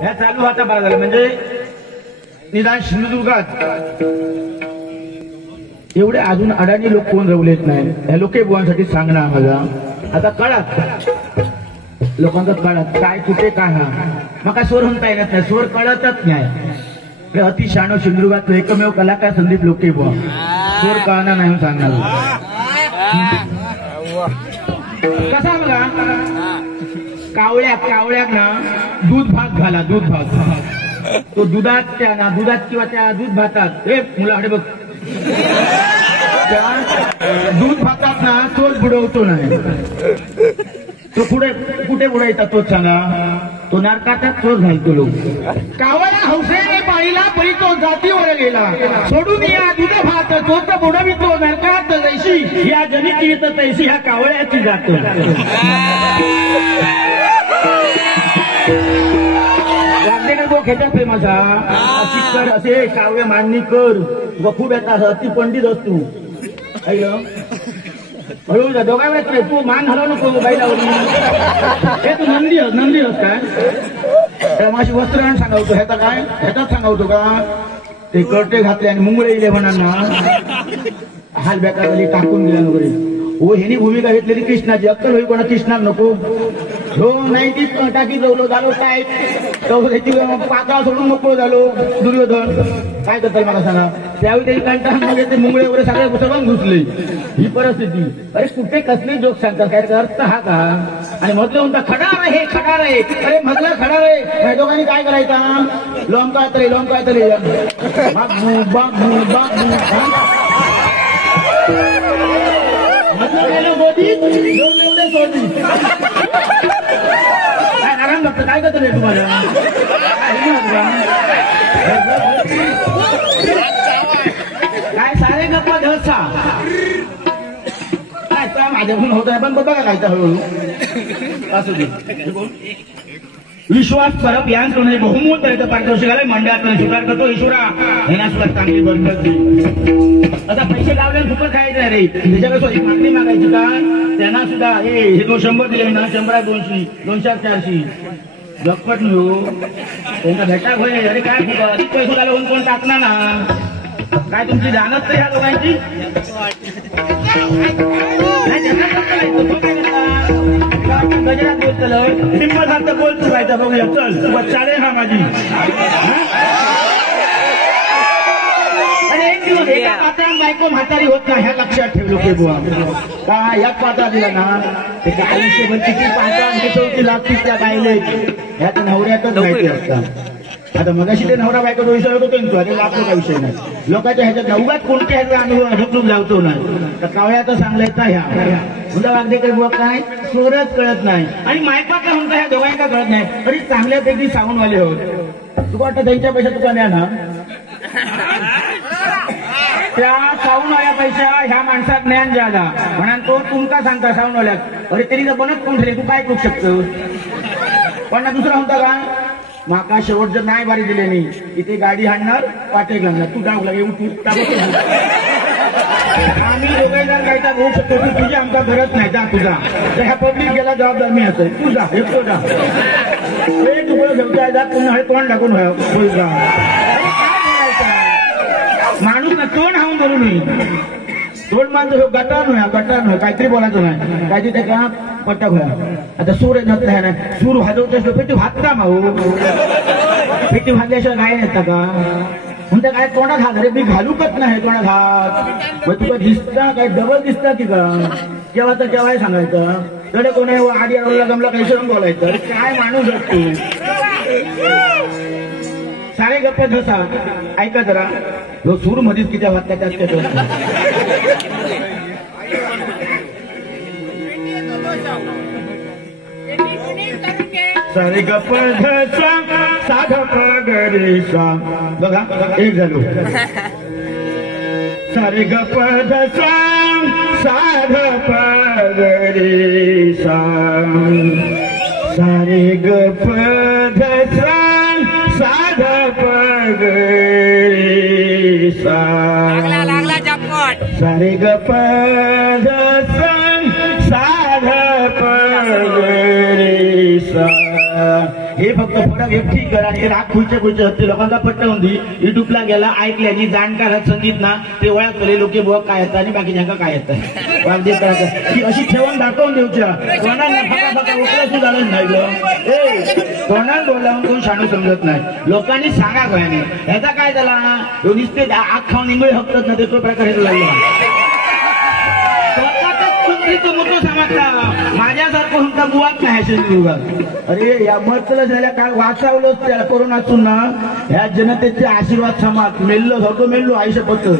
ह्या चालू आता बरं झालं म्हणजे निदान सिंधुदुर्गात एवढे अजून अडाणी लोक कोण रवलेत नाही. ह्या लोके बुवांसाठी सांगणं आम्हाला आता कळत लोकांचा कळत काय कुठे काय हा मका स्वर म्हणता येत नाही स्वर कळतच नाही. अति शाणो सिंधुदुर्गात एकमेव कलाकार संदीप लोके बुवा स्वर कळणार नाही सांगणार. कसा बघा कावळ्याक ना दूध भात घाला दूध भात तो दुधात त्या ना दुधात किंवा त्या दूध भातात मुलाकडे बघ दूध भातात ना तोच बुडवतो नाही तो पुढे कुठे बुडायचा तोच सांगा तो नरकाचाच चोर घालतो लोक. कावळा हौसेने पाहिला परी तो जातीवर गेला सोडून या दूध भात तोच बुडवितो नरकात जैशी या जनिती तैशी ह्या कावळ्याची जात. खेळतात फेमस अशी कर असे काव्य मांडणी कर व खूप येतात अति पंडित असतो हळूहळू जा दोघा वेळेस नाही तू मान हलव नको बैलावर हे तू नंदी हस काय माझी वस्त्र सांगावतो ह्याचा काय ह्याचाच सांगावतो का ते कर्टे घातले आणि मुंगळे इले म्हणांना हाल बेकाराली टाकून दिल्या वगैरे हो ह्यानी भूमिका घेतलेली कृष्णाची अक्कल होई कोणा कृष्णात नको हो नाही ती टाकी जवलो झालो काय पातळा सोडून मोकळो झालो दुर्योधन काय करतात मला सांगा त्यावेळी त्याची कंटाळा ते मुंगळे वगैरे सगळे सगळं घुसले ही परिस्थिती. अरे कुठे कसले जोक सांगतात काय अर्थ हा का आणि मधलं म्हणता खडार आहे खडार आहे अरे मधला खडार आहे दोघांनी काय करायचा लोंबकाळ तरी बाबू बाबू बाबू आराम लागतं काय करतो रे तुम्हाला काय सारे गप्पा धसा काय माझ्याकडून होत आहे पण बघा काय हळूहळू असू दे. विश्वास परब यांकडून बहुमूल तऱ्हेचं पारितोषिकाला मंडळात स्वीकार करतो ईश्वरा यांना सुद्धा चांगली बरकत आता पैसे लावल्याने खूपच खायचं रे त्याच्याकडे मागणी मागायची का त्यांना सुद्धा हे 100 दिले ना 100 200 200 400 झटपट मिळू त्यांना भेटा होय अरे काय अधिक पैसे झाले होऊन कोण टाकणार ना काय तुमची जाणत तर ह्या लोकांची गजरात बोलतलं हिंमत बोलतो व्हायचा बघूया चल चालेल हा माझी एक दिवस एका पात्रात बायको म्हातारी होत नाही ह्या लक्षात ठेवलो की बुवा का एक पात्रा दिला ना त्याच्या आयुष्यभर किती पात्रा मिसळती लागतील त्या बायले ह्याच्या नवऱ्यातच माहिती असतात. आता मगाशी ते नवरा बायको विषय होतो अरे लागतो का विषय नाही लोकांच्या ह्याच्यात उगाच कोणत्या ह्याचा अनुभव लावतो नाही तर कावळ्याचं सांगलायचा ह्या मुला वागदेकर बुवा काय स्वरच कळत नाही आणि मायपाचा म्हणता ह्या दोघांना कळत नाही तरी चांगल्यापैकी सावूनवाले होत. तुला वाटतं त्यांच्यापेक्षा तुका न्या ना त्या सावूनवाल्या पैसा ह्या माणसात ज्ञान ज्यादा म्हणा तो तुमका सांगता सावूनवाल्यात अरे तरी जर बनत कोण रे तू काय करू शकतो पण दुसरा म्हणता का माका शेवट जर नाही बारी दिले नाही इथे गाडी हाणणार पाटे घालणार तू जाऊ लागेल तू आम्ही दोघे जण काहीचा होऊ शकतो तू तुझी आमचा घरच नाही जा तुझा तर ह्या पब्लिक गेला जबाबदार मी असेल तू जा एकटो जा हे तुकडं घेऊन जा पुन्हा हे तोंड लागून जा माणूस ना तोंड हाऊन बोलू नये तोंड मानतो गटार नव्हे काहीतरी बोलायचं नाही काहीतरी त्या का पट्टा घोया आता सूर जात नाही सूर वाजवतो पेटी भात माऊ पेटी भाजल्याशिवाय गाय येतं का म्हणता काय तोंडात हात अरे मी घालूकच नाही तोंडात हात मग तुला दिसता काय डबल दिसता की का जेव्हा तर जेव्हा सांगायचं कडे कोणी आधी आवडला जमला काही सरून बोलायचं काय माणूस असतो सारे गप्प धसा ऐका जरा जो सूर मध्येच किती वाटतात त्यात सारे गप्प धसा साधा पगरे सा बघा एक झालो सारे गप्प धसा साधा पगरे सा सारे गप्प धसा साधा पगरे सा सारे गप्प धसा साधा पगरे सा हे फक्त तो फरक एक ठीक करा आणि राग खुलचे खुलचे होते लोकांना पटवून दी युट्यूबला गेला ऐकल्यानी जाणकार संगीत ना ते ओळखले लोक बुवा काय येतात आणि बाकीच्या काय येतात वागदे करायचं की अशी ठेवून दाखवून देऊच्या कोणाला फका फका उकळा झालं नाही ग कोणाला बोलावून कोण शाणू समजत नाही लोकांनी सांगा कोणी ह्याचा काय झाला नुसते आग खाऊन इंगळे हकतात ना ते तो प्रकार हे लागला तो मोठं समजला माझ्यासारखं हुंका बुवाच नाही सिंधुदुर्गात अरे या मरतलं झाल्या काय वाचावलं त्याला कोरोनातून ना ह्या जनतेचे आशीर्वाद समाज मेल्लो होतो मेल्लो आयुष्य पत्तर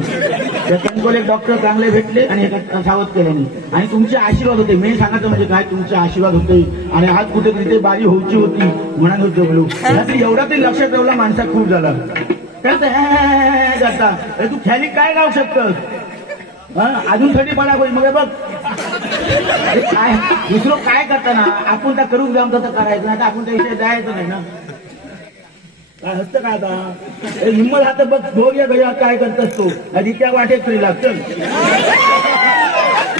त्या एक डॉक्टर चांगले भेटले आणि सावध केल्याने आणि तुमचे आशीर्वाद होते मी सांगायचं म्हणजे काय तुमचे आशीर्वाद होते आणि आज कुठेतरी ते बारी होऊची होती म्हणून होतो बोलू एवढा तरी लक्षात ठेवला माणसा खूप झाला जाता तू खाली काय लावू शकतस अजून थंडी पडा होईल मग बघ काय दुसरं काय करताना आपण त्या करून जाऊन तर करायचं नाही आपण त्या विषय द्यायचं नाही ना काय हसतं काय आता हिंमत हात बघ भोग या गजा काय करतस तो आधी त्या वाटेत तरी लागतं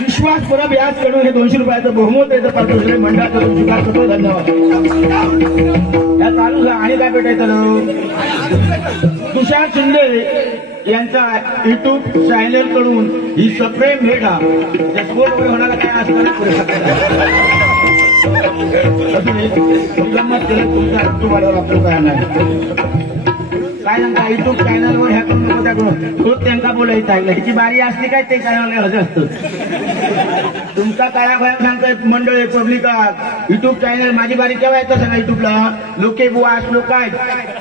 विश्वास परब याच कडून हे 200 रुपयाचं बहुमत याचं पाठवलं मंडळाचा स्वीकार करतो धन्यवाद या चालू आणि काय भेटायचं तुषार शिंदे यांचा युट्यूब चॅनल कडून ही सप्रेम भेट त्या स्पोर्ट वगैरे होणारा काय असताना गंमत केलं तुमचा तुम्हाला वापरू काय नाही काय सांगता युट्यूब चॅनलवर ह्या करून नको त्या करून तोच त्यांना बोलायचं आहे ह्याची बारी असली काय ते चॅनल हजर असतं तुमचा काळा भया सांगताय मंडळ पब्लिकात युट्यूब चॅनल माझी बारी केव्हा येतं सांगा युट्यूबला लोके बुवा असलो काय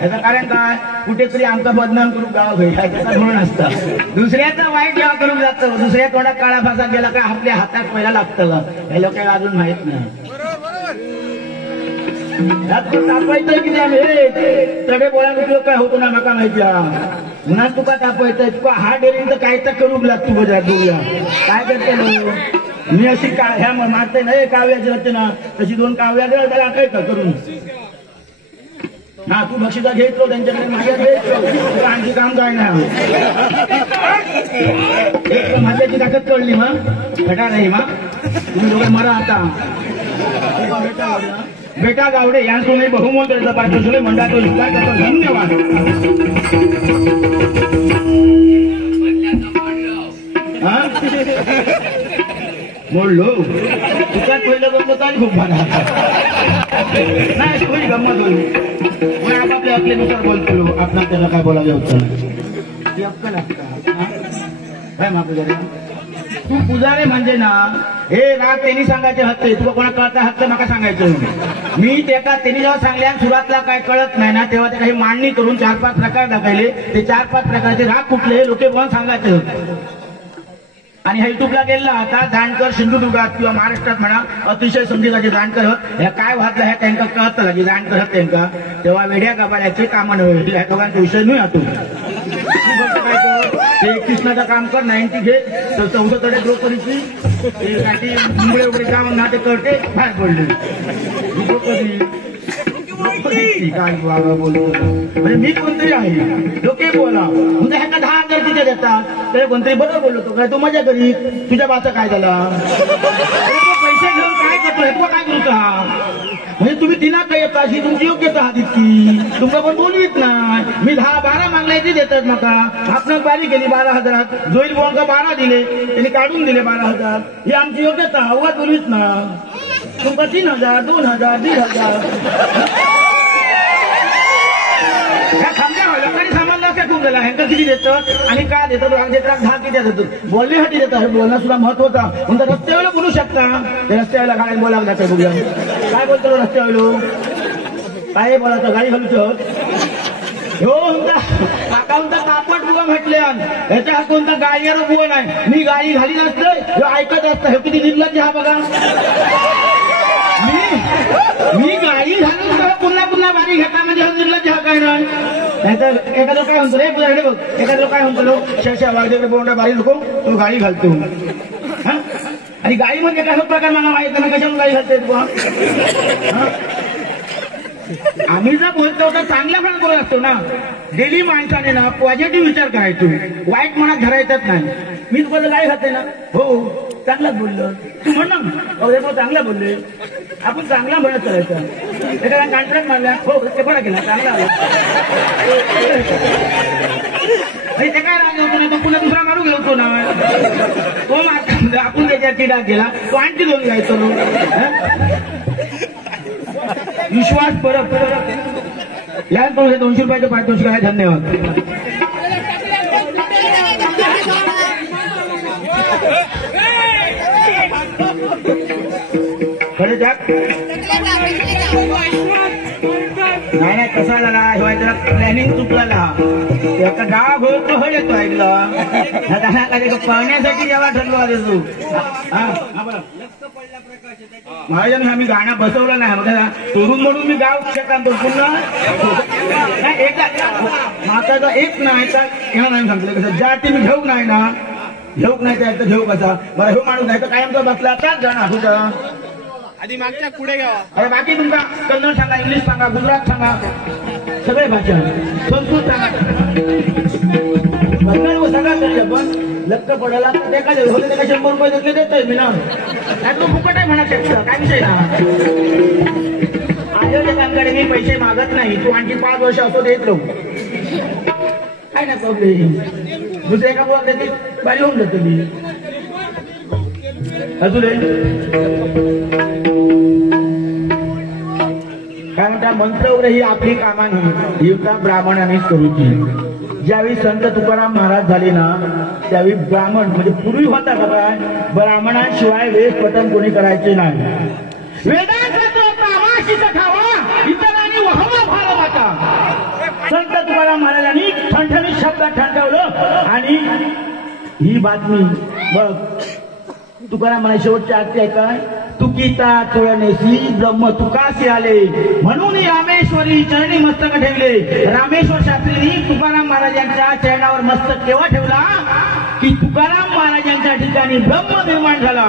याचं कारण काय कुठेतरी आमचा बदनाम करून गाव घ्यायचा म्हणून असतं दुसऱ्याचं वाईट जेव्हा करून जातं दुसऱ्या तोंडात काळा फासा गेला काय आपल्या हातात पहिला लागतं हे लोकांना अजून माहित नाही तापायचंय की तडे बोला उपयोग काय होतो ना नका माहिती पुन्हा तुका तापायचंय तुका हा डेअरिंग तर काय तर करू लागतो बजात बघूया काय करते मी अशी ह्या मारते ना काव्याची रचना तशी 2 काव्या त्याला काय करून हा तू बक्षिसा घेतो त्यांच्याकडे माझ्या घेतो आणखी काम काय नाही एक माझ्याची ताकद कळली मग घटा नाही मग तुम्ही दोघं मरा आता बेटा गावडे यांनी बहुमत पाठवले मंडळाचा स्वीकार करतो धन्यवाद बोललो तुझ्यात पहिलं गमत आणि खूप भाला नाही थोडी गंमत होईल आपापल्या अकलेनुसार बोलतो आपण त्याला काय बोलायला होतं ती अक्कल काय मागू तू पुजारे म्हणजे ना हे राग त्यांनी सांगायचे हत्ते तुला कोणा कळता हत्त नका सांगायचं मी त्याला त्यांनी जेव्हा सांगल्या सुरुवातला काय कळत नाही ना तेव्हा ते काही मांडणी करून 4-5 प्रकार दाखवले ते 4-5 प्रकारचे राग कुठले लोक कोण सांगायचं आणि युट्यूबला गेला आता जाणकर सिंधुदुर्गात किंवा महाराष्ट्रात म्हणा अतिशय समजेचे जाणकर होत ह्या काय वाचलं ह्या त्यांना कळत लागेल जाणकर होत त्यांना तेव्हा वेड्या गाबाळ्याचे कामं नव्हे ह्या दोघांचा विषय नाही आतो ते 31 काम कर 90 घे तर 14 तडे ब्रोकरीची मुंबई वगैरे काम ना ते करते बाहेर पडले काय बोलतो म्हणजे मी कोणतरी आहे लोके बोला म्हणजे ह्यांना 10,000 तिथे देतात तर कोणतरी बरोबर बोलतो काय तो मजा करी तुझ्या बाचा काय झाला पैसे घेऊन काय करतो हे काय करतो हा म्हणजे तुम्ही तिना काय येता अशी तुमची योग्यता आहात इतकी तुमका पण बोलवीत नाही मी 10-12 मागण्याची देतात नका आपण बारी केली 12,000 जोईल बोलका 12 दिले त्यांनी काढून दिले 12,000 ही आमची योग्यता अवघात बोलवीत ना तुमका 3,000 2,000 1,500 ह्या खांद्या लोकांनी सामान लक्षात खूप झाला ह्यांना किती देतात आणि काय देतात 10 किती देतात बोलण्यासाठी देतात बोलणं सुद्धा महत्वाचा म्हणता रस्त्यावर बोलू शकता ते रस्त्याला गाडी बोलावं लागतं बघूया काय बोलतो रस्त्यावर काय बोलायचं गाडी घालूच हो काका म्हणता कापड बुवा म्हटल्या ह्याच्या कोणता गाडीवर बुवा नाही मी गाडी घाली नसतं ऐकत असतं हे किती निर्लज्ज हा बघा मी गाडी घालून पुन्हा बारी घेता म्हणजे हा निर्लज्ज हा काय नाही नाहीतर एखादं काय म्हणतो रे पुढे बघ एखादं काय म्हणतो लोक शेषा वाघेकडे बोंडा बारी नको तो गाडी घालतो आणि गाडी म्हणजे काय प्रकार मला माहित नाही कशावर गाडी घालते बुवा आम्ही जर बोलतो तर चांगल्या पण बोलत असतो ना डेली माणसाने ना पॉझिटिव्ह विचार करायचो वाईट मनात धरायचंच नाही मी तुम्हाला गाडी घालते ना हो चांगलाच बोललो तू म्हण ना. अरे मग चांगला बोलले आपण चांगला म्हणत करायचं. एखादा कॉन्ट्रॅक्ट मारला हो ते बरा केला चांगला आला ते काय राग होतो नाही तो पुन्हा दुसरा मारू घेतो ना तो मारता आपण त्याच्या किडा केला तो आणखी दोन घ्यायचो विश्वास परत या 200 रुपयाचं पारितोषिक आहे. धन्यवाद. खरे जाग नाही नाही कसा झाला हेव्हा त्याला प्लॅनिंग चुकला एका डाग होतो हो येतो ऐकलं पाहण्यासाठी जेव्हा ठरलो आले तू महाराजांनी आम्ही गाणं बसवलं नाही म्हणजे तोडून म्हणून मी गाव शकतो पुन्हा नाही एका माताचा एक नाही तर ह्या नाही सांगितलं कसं ज्या ती मी घेऊक नाही ना घेऊक नाही त्या घेऊ कसा बरं हे माणूस नाही तर कायमचा बसला त्याच गाणं तुझा आधी मागच्या पुढे घ्यावा. अरे बाकी तुमचा कन्नड सांगा इंग्लिश सांगा गुजरात सांगा सगळे भाषा संस्कृत सांगा सगळा तरी आपण लक्ष पडायला ते काय होते त्याला 100 रुपये घेतले देतोय मी ना तू फुकट आहे म्हणा शकता काय विषय ना आयोजकांकडे मी पैसे मागत नाही तू आणखी 5 वर्ष असतो देत लो काय ना प्रॉब्लेम दुसऱ्या एका बोला देते बारी होऊन जाते मी असू दे काय म्हणता मंत्रवर ही आपली कामा नाही युक्ता ब्राह्मणानेच करूची. ज्यावेळी संत तुकाराम महाराज झाले ना त्यावेळी ब्राह्मण म्हणजे पूर्वी होता का काय ब्राह्मणाशिवाय वेद पठण कोणी करायचे नाही. वेदांचा खावा इतरांनी वहावा भारवाचा संत तुकाराम महाराजांनी ठणठणीत शब्दात ठणठवलं आणि ही बातमी बघ तुकाराम म्हणा शेवटची आरती आहे काय तुकिता तुळणेसी ब्रह्म तुकासी आले म्हणून रामेश्वरी चरणी मस्तक ठेवले. रामेश्वर शास्त्रींनी तुकाराम महाराजांच्या चरणावर मस्तक केव्हा ठेवला की तुकाराम महाराजांच्या ठिकाणी ब्रह्म निर्माण झाला.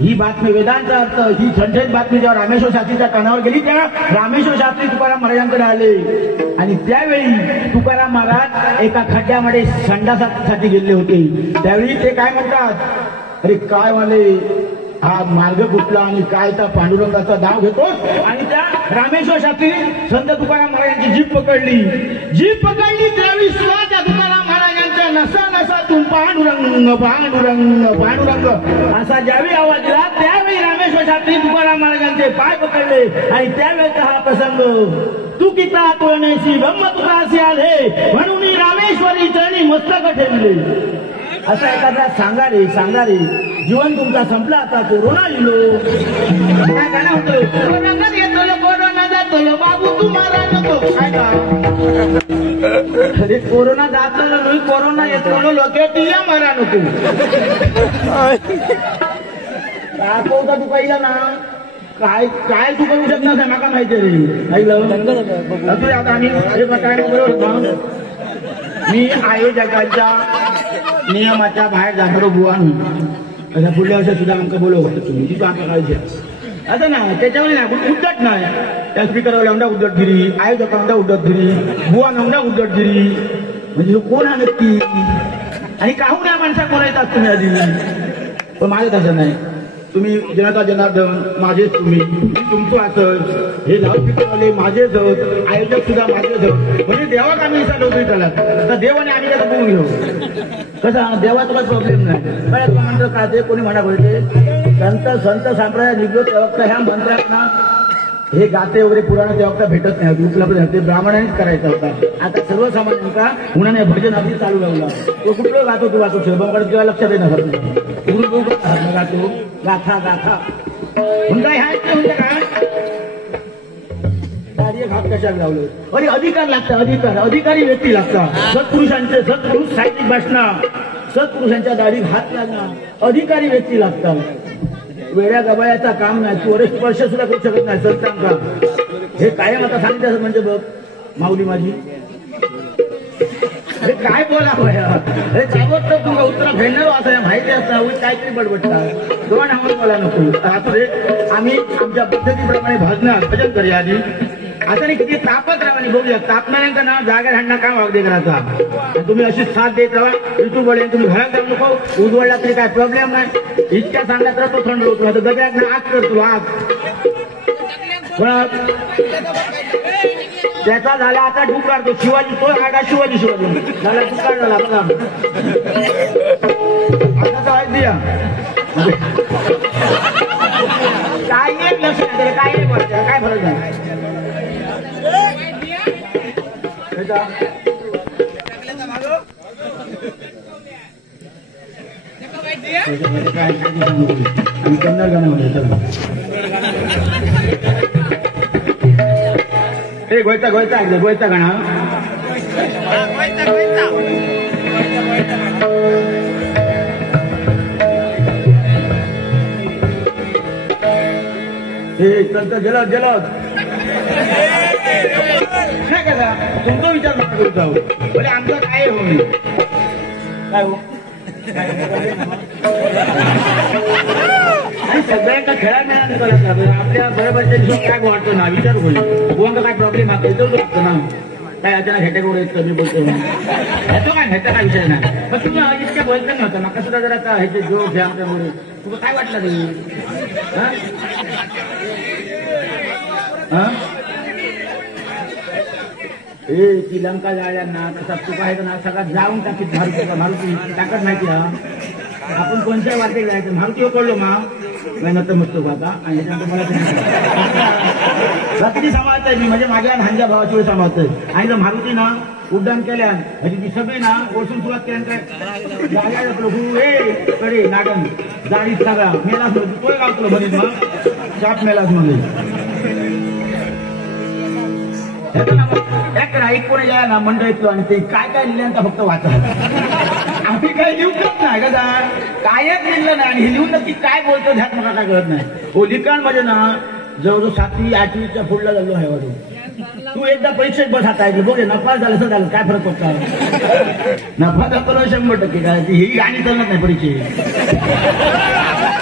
ही बातमी वेदांचा अर्थ ही झणझणीत बातमी जेव्हा रामेश्वर शास्त्रीच्या कानावर गेली तेव्हा रामेश्वर शास्त्री तुकाराम महाराजांकडे आले आणि त्यावेळी तुकाराम महाराज एका खड्ड्यामध्ये संडासासाठी गेले होते. त्यावेळी ते काय म्हणतात अरे काय वाले हा मार्ग कुठला आणि काय त्या पांडुरंगाचा नाव घेतो आणि त्या रामेश्वर शास्त्री संत तुकाराम महाराजांची जीभ पकडली त्यावेळी त्या तुकाराम महाराजांच्या नसा नसातून पांडुरंग पांडुरंग पांडुरंग असा ज्यावेळी आवाज दिला त्यावेळी रामेश्वर शास्त्री तुकाराम महाराजांचे पाय पकडले आणि त्यावेळेचा हा प्रसंग तुकिता तुळणेसी ब्रह्म तुकासी आले म्हणून रामेश्वरी चरणी मस्तक ठेवले. असा एखादा सांगा रे जीवन तुमचा संपला आता कोरोना येलो काय गाणं होतं कोरोना येतो कोरोना जातो बाबू तू मारा नको काय का अरे कोरोना जातो नाही कोरोना येतो लोक टिया मारा नको दाखवता तू पहिला ना काय काय तू करू शकणार नाही माका माहिती रे ऐकलं आता आम्ही हे काय बरोबर मी आयोजकांच्या नियमाच्या बाहेर जाणारो बुवा नाही पुढल्या वर्षात सुद्धा आमचं बोलवलं तुम्ही तिथं आमच्या काळजी असं ना त्याच्यावर नाही उद्धट नाही त्या स्पीकरवर एवढा उद्धटगिरी आयोजकांना उद्धटगिरी बुवा नवडा उद्धटगिरी म्हणजे कोण हा नक्की आणि काहून या माणसा बोलायचं असतं तुम्ही आधी पण माझं तसं नाही तुम्ही जनता जनार्दन माझेच तुम्ही तुमचं असं हे लाऊडस्पीकरवाले माझेच आयोजक सुद्धा माझेच म्हणजे देवाक आम्ही असा नोकरी चालत तर देवाने आम्ही कसं बघून घेऊ कसा देवाचा काही प्रॉब्लेम नाही बऱ्याच मंत्र का ते कोणी म्हणा पाहिजे संत संप्रदाय निघलो तेव्हा ह्या मंत्रांना हे गाते वगैरे पुराण तेव्हा भेटत नाही उपलब्ध ते ब्राह्मणानेच करायचा होता. आता सर्वसामान्यांका उन्हाने भजन अगदी चालू लावला तो कुठलं गातो तू वाचू शोभाकडे तेव्हा लक्षात येणार गातो गाथा गाथा म्हणता ह्या काय कार्य घात कशाला लावलं आणि अधिकार लागतात अधिकारी व्यक्ती लागतात सत्पुरुषांचे सत्पुरुष साहित्यिक भाषण सत्पुरुषांच्या दाढी घात घालणं अधिकारी व्यक्ती लागतात. वेड्या गबाळ्याचा काम नाही तू वरिष्ठ स्पर्श सुद्धा करू शकत नाही संतांका हे कायम आता सांगितलं म्हणजे बघ माऊली माझी हे काय बोलावं हे चावत तर तुला उत्तर भेटणार असं माहिती असतं काहीतरी बडबडतात दोन आम्हाला बोला नको आता आम्ही आमच्या पद्धतीप्रमाणे भजन करूया आधी आता नाही किती तापत राहा आणि बघूया तापणाऱ्यांका ना जागा राहणार काय वागदे करायचा तुम्ही अशी साथ देत राहा युट्यूब वर तुम्ही घरात जाऊ नको उजवडला तरी काय प्रॉब्लेम नाही इतक्या सांगला तर तो थंड होतो आता गद्यात ना आग करतो आग त्याचा झाला आता डुकार तो शिवाजी तो आगा शिवाजी झाला डुकार झाला बघा आता तो आयडिया काय एक लक्ष नाही काय एक वाटत काय फरक नाही आणि कन्नड गाण्यामध्ये हे गोयचा गोयचा गोयचा गाणं हे चलतं जलद जलद नाही का तुमचा विचार नका करू जाऊ म्हणजे आमचं काय हो काय हो आणि सगळ्यांना खेळा मिळाला आपल्या बरोबरच्या दिवसात काय वाटतो ना विचार होईल कोणता काय प्रॉब्लेम हा येतो लागतो ना काय अचानक हेटे गोड येत कमी बोलतो ह्याचं काय ह्याचा काय विषय नाही पण तुम्ही इतक्या बोलतो नव्हतं नका सुद्धा जर आता ह्याचे जोड घ्या आमच्यामुळे तुला काय वाटलं ते ती लंका जाळ्यांना तसा तुका आहे ना सगळ्यात जाऊन टाकीत मारुती ताकद माहिती हा आपण कोणत्या वाटेत जायचं मारुती कळलो मा नंतर मस्त आता आणि ह्याच्यानंतर मला किती सांभाळतोय मी म्हणजे माझ्या लहानच्या भावाची वेळ सांभाळतोय आणि जर मारुती ना उड्डाण केल्या म्हणजे ती सगळी ना ओळखून सुरुवात केल्यानंतर कडे नागन जाडीत सगळा मेलाच मध्ये तोय गावतो मध्ये मग चाप मेलाच मध्ये एक कोणी या ना मंडळीतलो आणि ते काय काय लिहिलं फक्त वाचा आम्ही काय लिहूनच नाही का कायच लिहिलं नाही आणि हे लिहून नक्की काय बोलतो ह्यात मला काय कळत नाही हो लिखाण म्हणजे ना जवळजवळ 7वी 8वीच्या पुढला झालो आहे वाटू तू एकदा परीक्षेत बस आता ऐकलं बघ नफा झालं असं झालं काय फरक पडता नफा दाखवला 100% काय ही गाणी चालत नाही परीक्षेत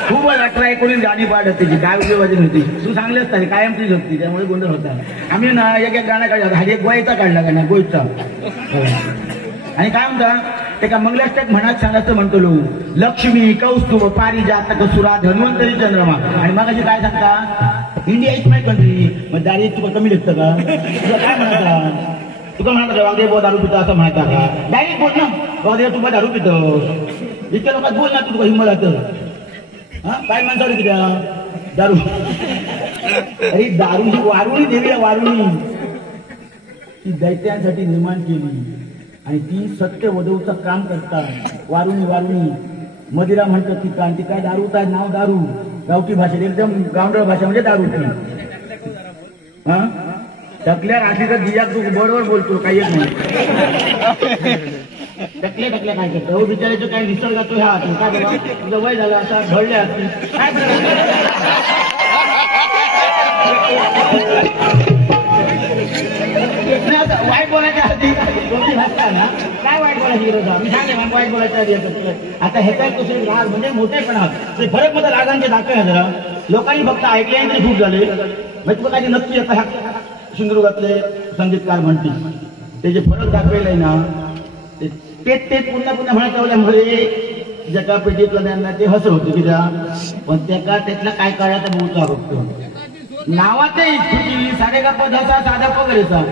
खूप 18-19 गाणी पाठ होती काय उपयोगाची नव्हती तू सांगले असता कायमचीच होती त्यामुळे गोंधळ होता आम्ही ना एक गाणं काढला हरी एक गोयचा काढला का ना गोयचा आणि काय म्हणता ते का मंगलाष्टक म्हणत सांगायचं म्हणतो लो लक्ष्मी कौस्तुभ पारिजातक सुरा धन्वंतरी चंद्रमा आणि मग अशी काय सांगता इंडिया इज माय कंट्री मग दारी तुला कमी लिखतं का तुला काय म्हणता तुका म्हणता वागदे बो दारू पितो असं म्हणता का डायरेक्ट बोल ना वागदे तू दारू पितो इतक्या लोकात बोल ना तू हिंमत जातं हा काय म्हणता रे किती दारू अरे दारूची वारुणी देवी वारुणी ती दैत्यांसाठी निर्माण केली आणि ती सत्य वधवचं काम करतात वारुणी मदिरा म्हणतात ती ती काय दारू काय नाव दारू गावठी भाषेत एकदम गावंढळ भाषा म्हणजे दारू हा टकल्या राशी तर जिजात तू बरोबर बोलतो काही नाही टकल्या काय करतो बिचारायचं काय निसर्गातो ह्या काय बघा तुझं वय झालं असा घडल्या काय वाईट बोलायच्या आधी काय वाईट बोलायची गरज आहे मी सांगे वाईट बोलायच्या आधी आता ह्याचा दुसरे राग म्हणजे मोठेपणा ते फरक मध्ये रागांचे दाखवे जरा लोकांनी फक्त ऐकले तरी खूप झाले म्हणजे तुला काही नक्की आता ह्या सिंधुदुर्गातले संगीतकार म्हणतील ते जे फरक दाखवेल आहे ना ते पुन्हा म्हणत राहिल्यामुळे जगा पेटीतलं त्यांना ते हसं होतं की पण त्यातला काय काढायचा बोलतो फक्त नावाचे इच्छुकी साडेगप्पा धसा साधा पगरेचा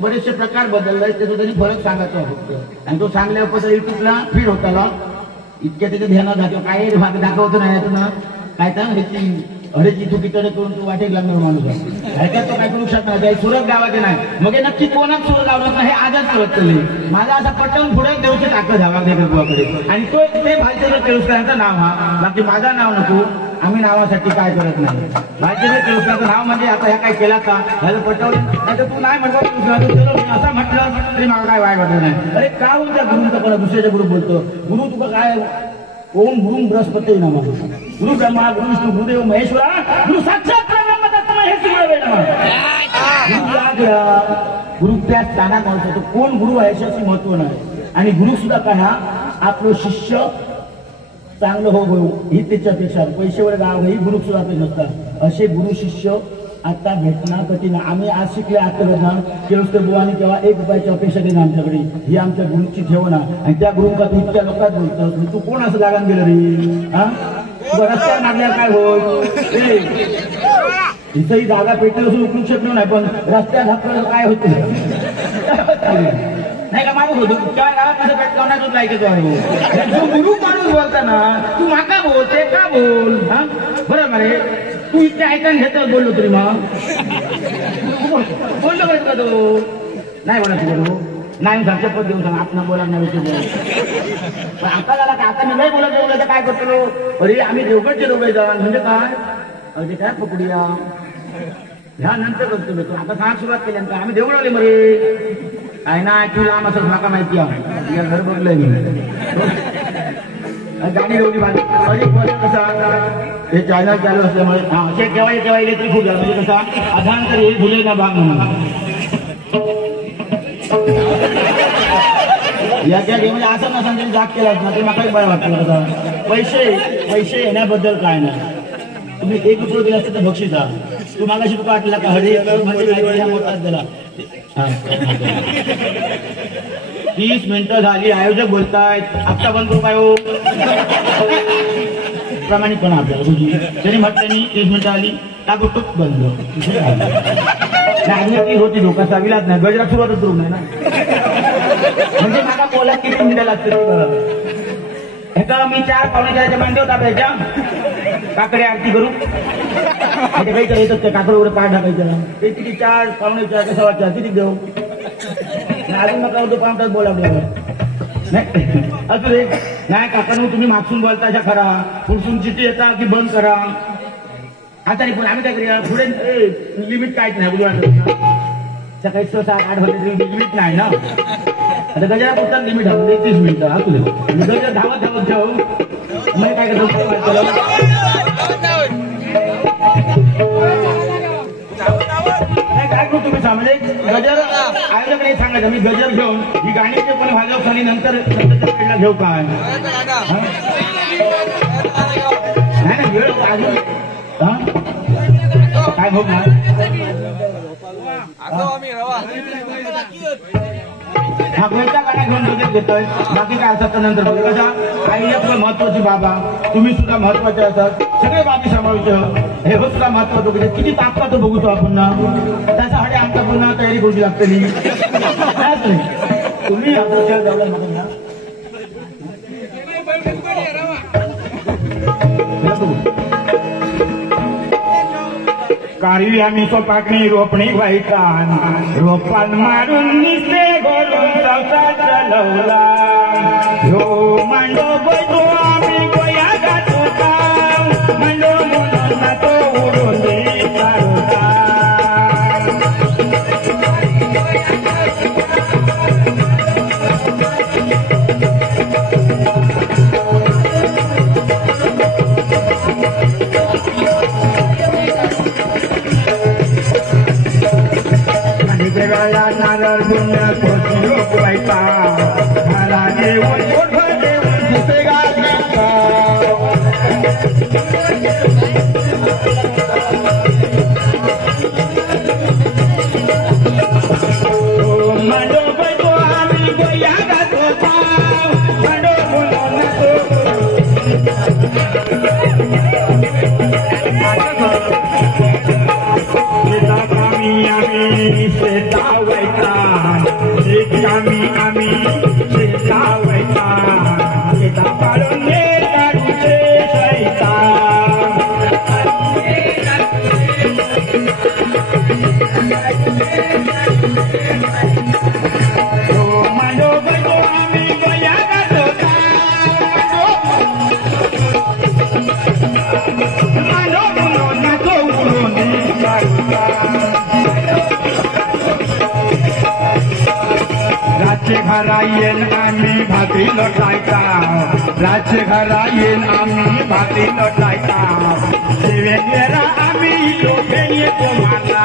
बरेचसे प्रकार बदललाय त्याचा तरी फरक सांगायचा फक्त आणि तो सांगल्यावर युट्यूबला फीड होता इतक्या त्याच्या ध्यानात घातलं काय भाग दाखवतो नाही ना काय तर ह्याची अरेची चुकीकडे करून तू वाटेल लागणार माणूस ह्याच्यात तो काय करू शकणार नाही सुरत गावाचे नाही मग हे नक्की कोणाच सुरत गावलं नाही हे आजच कळत चालले माझा असा पटवून पुढे देऊची ताकद हवा देवाकडे आणि तो ते भाईचंद्र केळुसकरांचं नाव हा बाकी माझा नाव नको आम्ही नावासाठी काय करत नाही भाईचंद्र केळुसकरांचं नाव म्हणजे आता ह्या काय केला का ह्याला पटवलं नाही तर तू नाही म्हणतो असं म्हटलं तरी मला काय वाईट वाटलं नाही अरे का बोलतो गुरुचा परत दुसऱ्याच्या गुरु बोलतो गुरु तुका काय ओम गुरु बृहस्पती नमः गुरु ब्रह्मा गुरु विष्णू गुरुदेव महेश्वरा गुरु साक्षात गुरु त्या स्थानात महत्व कोण गुरु आहे याच्याशी महत्व नाही आणि गुरु सुद्धा काय हा आपलं शिष्य चांगलं हो ही त्याच्यापेक्षा पैशावर गाव ही गुरु सुद्धा नसतात असे गुरु शिष्य आता भेटणं कठीण. आम्ही आज शिकले आताकडनं केळुस्कर बुवानी केव्हा 1 रुपयाची अपेक्षा केली आमच्याकडे. ही आमच्या गुरुची ठेव ना. आणि त्या गुरुंका तू इतक्या लोकात बोलतो. तू कोण असं लागान गेलं रे? हा रस्त्यावर मागल्या काय होत? इथंही जागा पेटली असून उकळू शकलो नाही, पण रस्त्यात हात काय होते नाही का? माणूस होतो काय गावात कसं पेटकाव नाही. तू लायकच आहे तू गुरु माणूस बोलताना तू माका बोल ते का बोल. हा बरोबर आहे. तू इतके ऐकायला घेतलं बोललो तरी मग बोललो पाहिजे का तू? नाही म्हणा तू बोलू नाही घरच्या पद देऊन सांग आपण बोला नाही पण आता झाला का? आता मी नाही बोलत बोलत काय करतो? अरे आम्ही देवगडचे लोक जाण म्हणजे काय? अरे काय पकडूया ह्या नंतर करतो तू. आता सांग सुरुवात केली आम्ही देऊळ आले मरे काय ना तू लांब असं नका माहिती आहे. घर बघलंय मी गाणी एवढी बांधली कसा हे चॅनल चालू असल्यामुळे हा केव्हा इलेक्ट्रिक खूप झालं म्हणजे कसा अधांतर हे भुले ना भाग म्हणून याच्या म्हणजे असं नसा तरी जाग केलाच ना ते मला बरं वाटतं. कसा पैसे येण्याबद्दल काय नाही. तुम्ही 1 रुपये दिला असतं तर बक्षीस हा. तू मागाशी तुका वाटला का हरी म्हणजे मोठाच दिला. 30 मिनिटं झाली. आयोजक बोलतायत आता बंद करू काय हो? प्रामाणिकपणा आपल्याला तुझी त्यांनी म्हटलं नाही 30 मिनिटं आली टाकतो बंद. ती होती लोक सावीलाच नाही. गजरा सुरुवातच करू नाही ना. म्हणजे मला बोला किती मिनिटं लागते ह्याचा मी 4 पावणे 4च्या मांडे होता पाहिजे काकडे आरती करू काही तर येतात त्या काकडे पाय ढाकायचं ते किती 4 पावणे 4 कसं वाटतं किती देऊ अजून नका होतो 5 तास बोला नाही असू रे. नाही काकांनो तुम्ही मागसून बोलता अशा खरा पुढसून चिठी येता की बंद करा. आता पण आम्ही काय करूया पुढे लिमिट काहीच नाही बोलू सकाळी 6, 7, 8 वाजता लिमिट नाही ना. आता गजरा पुरतात लिमिट हवं 30 मिनिटं असू दे. गजरा धावत ठेव मग काय करतो काय करू तुम्ही म्हणजे गजर आयोजक नाही सांगायचं. मी गजर घेऊन ही गाणी पण वाजव खाली नंतर पेडला घेऊ काय नाही वेळ अजून काय होत नाही. हा कोणत्या गाड्या घेऊन लगेच घेतोय बाकी काय असतात नंतर कशा आई आपलं महत्वाची बाबा तुम्ही सुद्धा महत्वाचे असतात. सगळे बाबी सांभाळूचं हे सुद्धा महत्वाचं किती तापतात बघूतो आपण ना. त्याच्यासाठी आमच्या पुन्हा तयारी करूची लागते. तुम्ही कारी आम्ही सोपाकणी रोपणी व्हायचा रोपान मारून निसते घोलून संसार चालवला. हो मांडो बैठो आम्ही गोया गातो मांडो म्हणून नातो उडून दे चालवला. नारळ गुन्हा कोणी रोखवायचा मला देऊन मोठं देऊन दुसरे घालायचा. हो मांडो बैठो आम्ही गोया गातो मांडो म्हणून आम्ही शेतावायचा आम्ही शेतावायचा शेता पाडून शैता. हो मांडो बैठो आम्ही गोया गातो मांडो म्हणून नाचो उडून राज्य घरा येन आम्ही भाकरी लोटायचा राज्य घरा येन आम्ही भाकरी लोटायचा. शिवेरा आम्ही लोके येतो मारला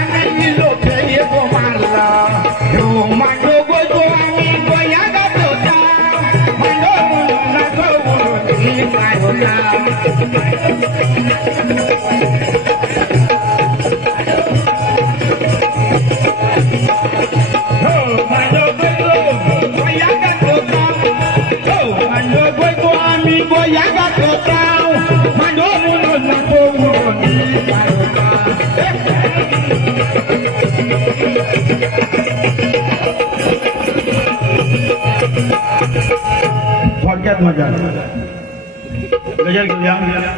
आम्ही लोके येतो मारला. हो मांडो गोजो आम्ही गोया गातो मांडो म्हणून नाचो गजल घेऊया.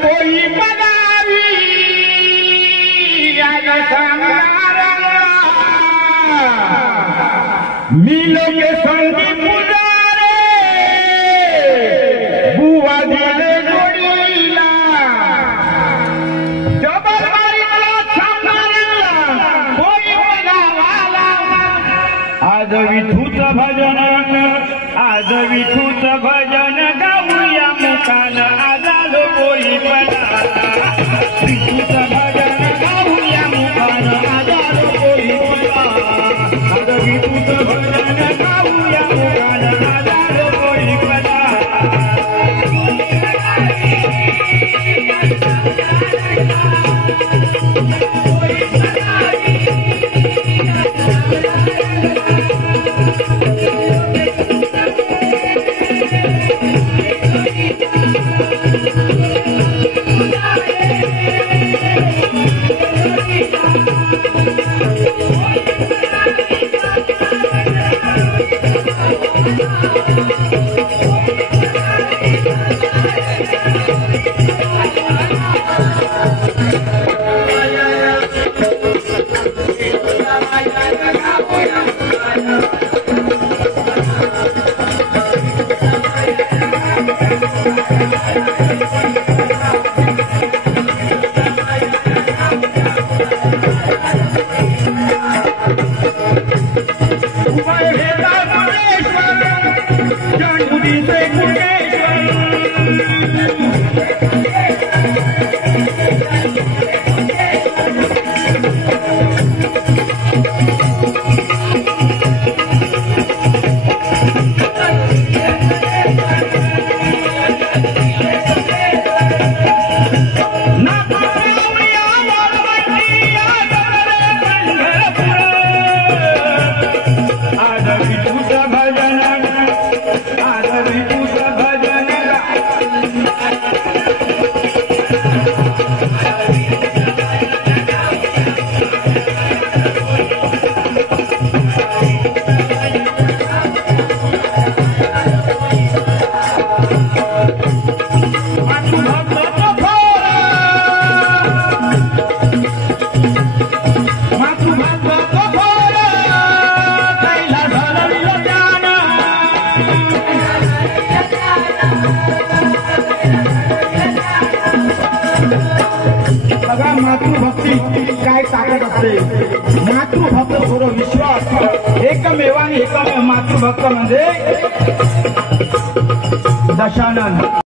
कोई बनावी मिलो के संगी पुजारे बुआ दिले जोड़ीला जबर मारीला सांभाळला कोई बनावाला आज विठूच भजन गाऊया मुकान आजालो कोई बनाला विठूच भजन गाऊया मुकान आजालो कोई बनाला आज विठूच भजन गाऊया मुकान आजालो कोई बनाला मातृभक्ती काय ताकद असते. मातृभक्त थोडं विश्वास एकमेव आणि एकमेव मातृभक्त म्हणजे दशानन.